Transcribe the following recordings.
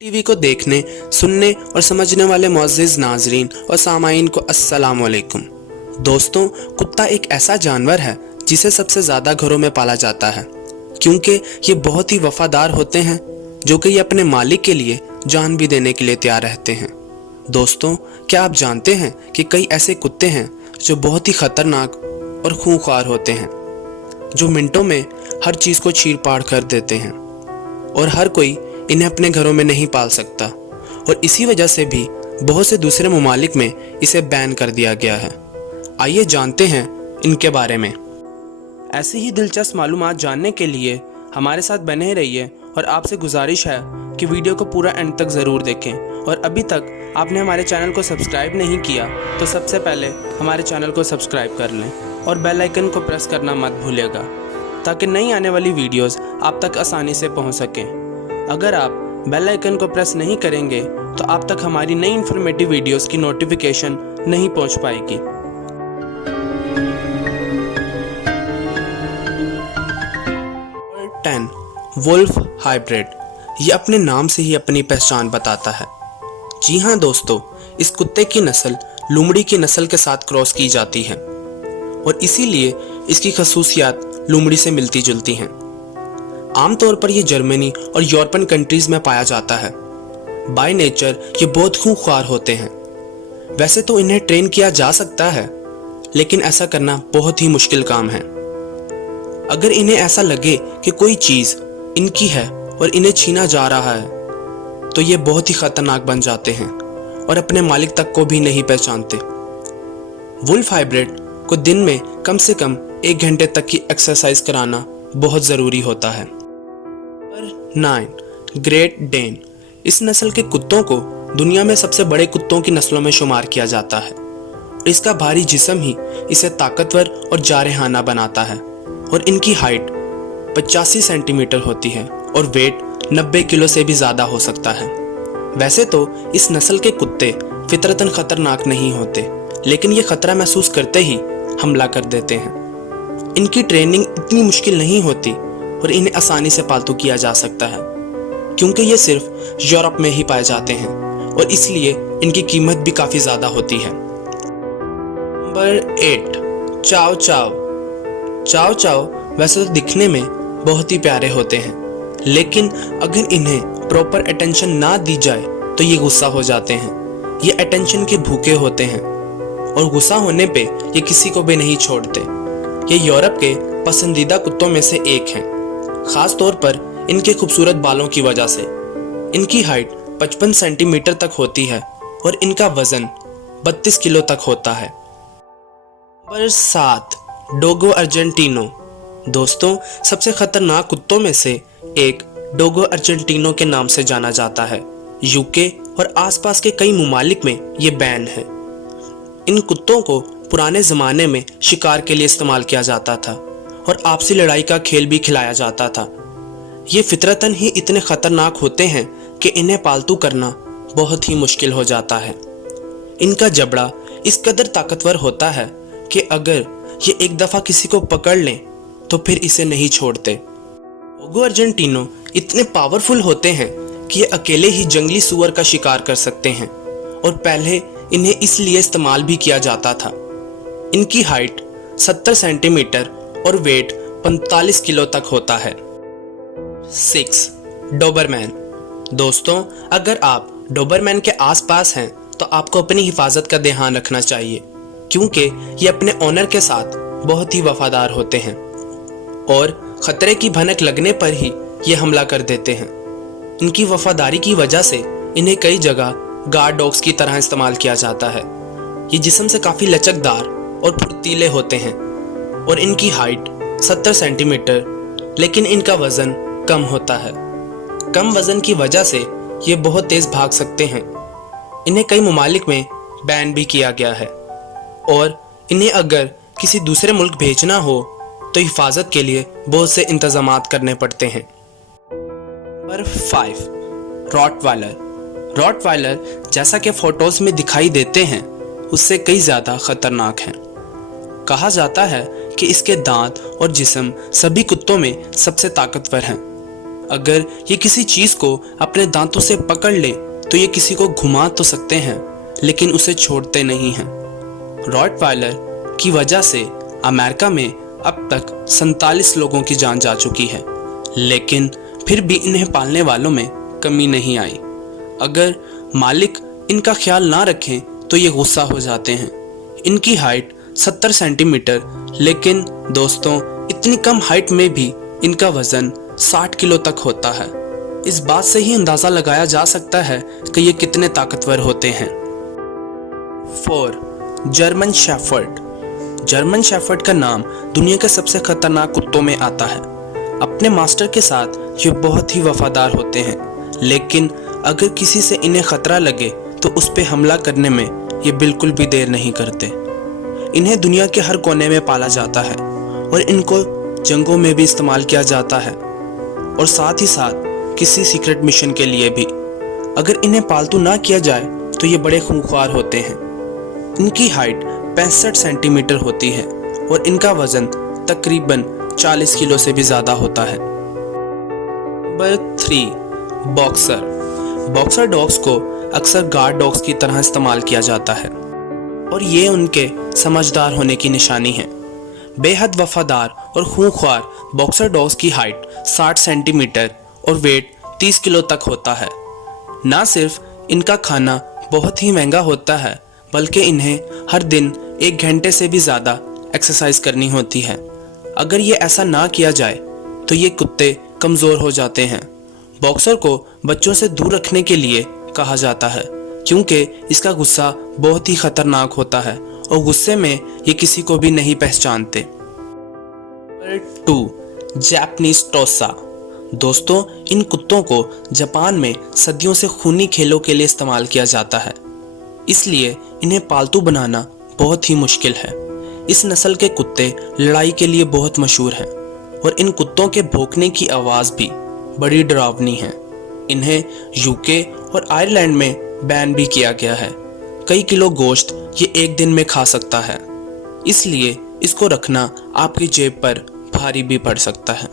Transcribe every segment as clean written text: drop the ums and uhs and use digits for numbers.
TV को देखने, सुनने और समझने वाले मुअज़्ज़िज़ नाज़रीन और सामाईन को अस्सलाम वालेकुम। दोस्तों, कुत्ता एक ऐसा जानवर है जिसे सबसे ज़्यादा घरों में पाला जाता है क्योंकि ये बहुत ही वफादार होते हैं जो कि ये अपने मालिक के लिए जान भी देने के लिए तैयार रहते हैं। दोस्तों, क्या आप जानते हैं कि कई ऐसे कुत्ते हैं जो बहुत ही ख़तरनाक और खूंखार होते हैं, जो मिनटों में हर चीज़ को चीर फाड़ कर देते हैं और हर कोई इन्हें अपने घरों में नहीं पाल सकता और इसी वजह से भी बहुत से दूसरे ममालिक में इसे बैन कर दिया गया है। आइए जानते हैं इनके बारे में। ऐसी ही दिलचस्प मालूमात जानने के लिए हमारे साथ बने रहिए और आपसे गुजारिश है कि वीडियो को पूरा एंड तक ज़रूर देखें और अभी तक आपने हमारे चैनल को सब्सक्राइब नहीं किया तो सबसे पहले हमारे चैनल को सब्सक्राइब कर लें और बेल आइकन को प्रेस करना मत भूलिएगा ताकि नई आने वाली वीडियोस आप तक आसानी से पहुंच सकें। अगर आप बेल आइकन को प्रेस नहीं करेंगे तो आप तक हमारी नई इन्फॉर्मेटिव वीडियोस की नोटिफिकेशन नहीं पहुंच पाएगी। 10 वुल्फ हाइब्रिड, ये अपने नाम से ही अपनी पहचान बताता है। जी हाँ दोस्तों, इस कुत्ते की नस्ल लोमड़ी की नस्ल के साथ क्रॉस की जाती है और इसीलिए इसकी खसूसियात लोमड़ी से मिलती जुलती हैं। आमतौर पर यह जर्मनी और यूरोपियन कंट्रीज में पाया जाता है। बाय नेचर ये बहुत खूंखार होते हैं। वैसे तो इन्हें ट्रेन किया जा सकता है, लेकिन ऐसा करना बहुत ही मुश्किल काम है। अगर इन्हें ऐसा लगे कि कोई चीज़ इनकी है और इन्हें छीना जा रहा है तो ये बहुत ही खतरनाक बन जाते हैं और अपने मालिक तक को भी नहीं पहचानते। वुल्फ हाइब्रिड को दिन में कम से कम 1 घंटे तक की एक्सरसाइज कराना बहुत ज़रूरी होता है। 9 ग्रेट डेन, इस नस्ल के कुत्तों को दुनिया में सबसे बड़े कुत्तों की नस्लों में शुमार किया जाता है। इसका भारी जिस्म ही इसे ताकतवर और जारहाना बनाता है और इनकी हाइट 85 सेंटीमीटर होती है और वेट 90 किलो से भी ज़्यादा हो सकता है। वैसे तो इस नस्ल के कुत्ते फितरतन खतरनाक नहीं होते, लेकिन ये खतरा महसूस करते ही हमला कर देते हैं। इनकी ट्रेनिंग इतनी मुश्किल नहीं होती और इन्हें आसानी से पालतू किया जा सकता है क्योंकि ये सिर्फ यूरोप में ही पाए जाते हैं और इसलिए इनकी कीमत भी काफ़ी ज़्यादा होती है। नंबर 8 चाओ चाओ। चाओ चाओ वैसे तो दिखने में बहुत ही प्यारे होते हैं, लेकिन अगर इन्हें प्रॉपर अटेंशन ना दी जाए तो ये गुस्सा हो जाते हैं। ये अटेंशन के भूखे होते हैं और गुस्सा होने पे ये किसी को भी नहीं छोड़ते। ये यूरोप के पसंदीदा कुत्तों में से एक हैं, खास तौर पर इनके खूबसूरत बालों की वजह से। इनकी हाइट 55 सेंटीमीटर तक होती है और इनका वजन 32 किलो तक होता है। Number 7 Dogo Argentino. दोस्तों, सबसे खतरनाक कुत्तों में से एक डोगो अर्जेंटिनो के नाम से जाना जाता है। यूके और आसपास के कई ममालिक में ये बैन है। इन कुत्तों को पुराने ज़माने में शिकार के लिए इस्तेमाल किया जाता था और आपसी लड़ाई का खेल भी खिलाया जाता था। ये फितरतन ही इतने ख़तरनाक होते हैं कि इन्हें पालतू करना बहुत ही मुश्किल हो जाता है। इनका जबड़ा इस कदर ताकतवर होता है कि अगर ये एक दफ़ा किसी को पकड़ लें तो फिर इसे नहीं छोड़ते। डोगो अर्जेंटिनो इतने पावरफुल होते हैं कि ये अकेले ही जंगली सूअर का शिकार कर सकते हैं और पहले इन्हें इसलिए इस्तेमाल भी किया जाता था। इनकी हाइट 70 सेंटीमीटर और वेट 45 किलो तक होता है। 6 डोबरमैन। दोस्तों, अगर आप डोबरमैन के आसपास हैं तो आपको अपनी हिफाजत का ध्यान रखना चाहिए क्योंकि ये अपने ओनर के साथ बहुत ही वफादार होते हैं और ख़तरे की भनक लगने पर ही ये हमला कर देते हैं। इनकी वफादारी की वजह से इन्हें कई जगह गार्ड डॉग्स की तरह इस्तेमाल किया जाता है। ये जिस्म से काफ़ी लचकदार और फुर्तीले होते हैं और इनकी हाइट 70 सेंटीमीटर, लेकिन इनका वज़न कम होता है। कम वज़न की वजह से ये बहुत तेज़ भाग सकते हैं। इन्हें कई ममालिक में बैन भी किया गया है और इन्हें अगर किसी दूसरे मुल्क भेजना हो तो हिफाजत के लिए बहुत से इंतज़ामात करने पड़ते हैं। Number 5 Rottweiler. रॉटवाइलर जैसा कि फ़ोटोज़ में दिखाई देते हैं उससे कई ज़्यादा ख़तरनाक हैं। कहा जाता है कि इसके दांत और जिस्म सभी कुत्तों में सबसे ताकतवर हैं अगर ये किसी चीज को अपने दांतों से पकड़ ले तो ये किसी को घुमा तो सकते हैं, लेकिन उसे छोड़ते नहीं हैं। रॉटवाइलर की वजह से अमेरिका में अब तक 47 लोगों की जान जा चुकी है, लेकिन फिर भी इन्हें पालने वालों में कमी नहीं आई। अगर मालिक इनका ख्याल ना रखें तो ये गुस्सा हो जाते हैं। इनकी हाइट 70 सेंटीमीटर, लेकिन दोस्तों इतनी कम हाइट में भी इनका वजन 60 किलो तक होता है। इस बात से ही अंदाज़ा लगाया जा सकता है कि ये कितने ताकतवर होते हैं। 4. German shepherd. जर्मन शेफर्ड का नाम दुनिया के सबसे खतरनाक कुत्तों में आता है। अपने मास्टर के साथ ये बहुत ही वफादार होते हैं, लेकिन अगर किसी से इन्हें खतरा लगे तो उस पर हमला करने में ये बिल्कुल भी देर नहीं करते। इन्हें दुनिया के हर कोने में पाला जाता है और इनको जंगों में भी इस्तेमाल किया जाता है, और साथ ही साथ किसी सीक्रेट मिशन के लिए भी। अगर इन्हें पालतू ना किया जाए तो ये बड़े खूंखार होते हैं। इनकी हाइट 65 सेंटीमीटर होती है और इनका वजन तकरीबन 40 किलो से भी ज़्यादा होता है। नंबर 3. बॉक्सर। बॉक्सर डॉग्स को अक्सर गार्ड डॉग्स की तरह इस्तेमाल किया जाता है और ये उनके समझदार होने की निशानी है। बेहद वफादार और खूंखार बॉक्सर डॉग्स की हाइट 60 सेंटीमीटर और वेट 30 किलो तक होता है। ना सिर्फ इनका खाना बहुत ही महंगा होता है, बल्कि इन्हें हर दिन 1 घंटे से भी ज़्यादा एक्सरसाइज करनी होती है। अगर ये ऐसा ना किया जाए तो ये कुत्ते कमज़ोर हो जाते हैं। बॉक्सर को बच्चों से दूर रखने के लिए कहा जाता है, क्योंकि इसका गुस्सा बहुत ही खतरनाक होता है और गुस्से में ये किसी को भी नहीं पहचानते। 2. जापानीज टोसा। दोस्तों इन कुत्तों को जापान में सदियों से खूनी खेलों के लिए इस्तेमाल किया जाता है, इसलिए इन्हें पालतू बनाना बहुत ही मुश्किल है। इस नस्ल के कुत्ते लड़ाई के लिए बहुत मशहूर हैं और इन कुत्तों के भौंकने की आवाज़ भी बड़ी डरावनी है। इन्हें यूके और आयरलैंड में बैन भी किया गया है। कई किलो गोश्त ये एक दिन में खा सकता है, इसलिए इसको रखना आपकी जेब पर भारी भी पड़ सकता है।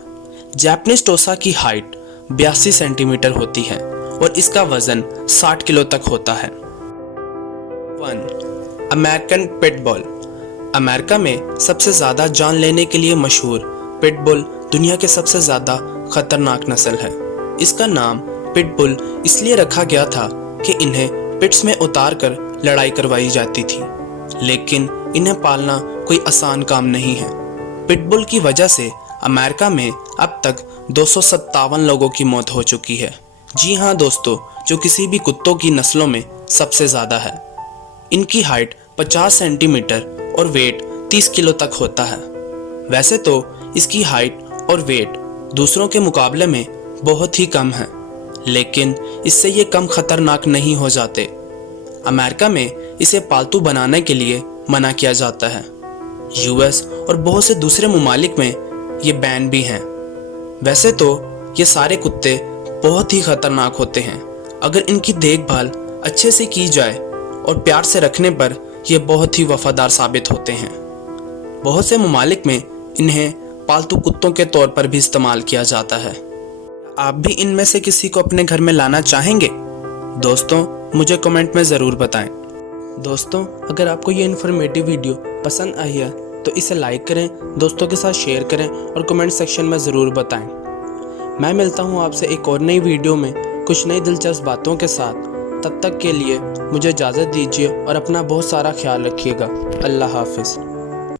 जापानीज टोसा की हाइट 82 सेंटीमीटर होती है और इसका वजन 60 किलो तक होता है। 1. American pitbull. अमेरिका में सबसे ज़्यादा जान लेने के लिए मशहूर पिटबुल दुनिया के सबसे ज़्यादा खतरनाक नस्ल है। इसका नाम पिटबुल इसलिए रखा गया था कि इन्हें पिट्स में उतार कर लड़ाई करवाई जाती थी, लेकिन इन्हें पालना कोई आसान काम नहीं है। पिटबुल की वजह से अमेरिका में अब तक 257 लोगों की मौत हो चुकी है। जी हाँ दोस्तों, जो किसी भी कुत्तों की नस्लों में सबसे ज़्यादा है। इनकी हाइट 50 सेंटीमीटर और वेट 30 किलो तक होता है। वैसे तो इसकी हाइट और वेट दूसरों के मुकाबले में बहुत ही कम है, लेकिन इससे ये कम खतरनाक नहीं हो जाते। अमेरिका में इसे पालतू बनाने के लिए मना किया जाता है। यूएस और बहुत से दूसरे ममालिक में ये बैन भी हैं। वैसे तो ये सारे कुत्ते बहुत ही खतरनाक होते हैं। अगर इनकी देखभाल अच्छे से की जाए और प्यार से रखने पर ये बहुत ही वफादार साबित होते हैं। बहुत से ममालिक में इन्हें पालतू कुत्तों के तौर पर भी इस्तेमाल किया जाता है। आप भी इनमें से किसी को अपने घर में लाना चाहेंगे? दोस्तों मुझे कमेंट में ज़रूर बताएं। दोस्तों अगर आपको ये इन्फॉर्मेटिव वीडियो पसंद आई है तो इसे लाइक करें, दोस्तों के साथ शेयर करें और कमेंट सेक्शन में ज़रूर बताएं। मैं मिलता हूँ आपसे एक और नई वीडियो में कुछ नई दिलचस्प बातों के साथ। तब तक के लिए मुझे इजाज़त दीजिए और अपना बहुत सारा ख्याल रखिएगा। अल्लाह हाफिज़।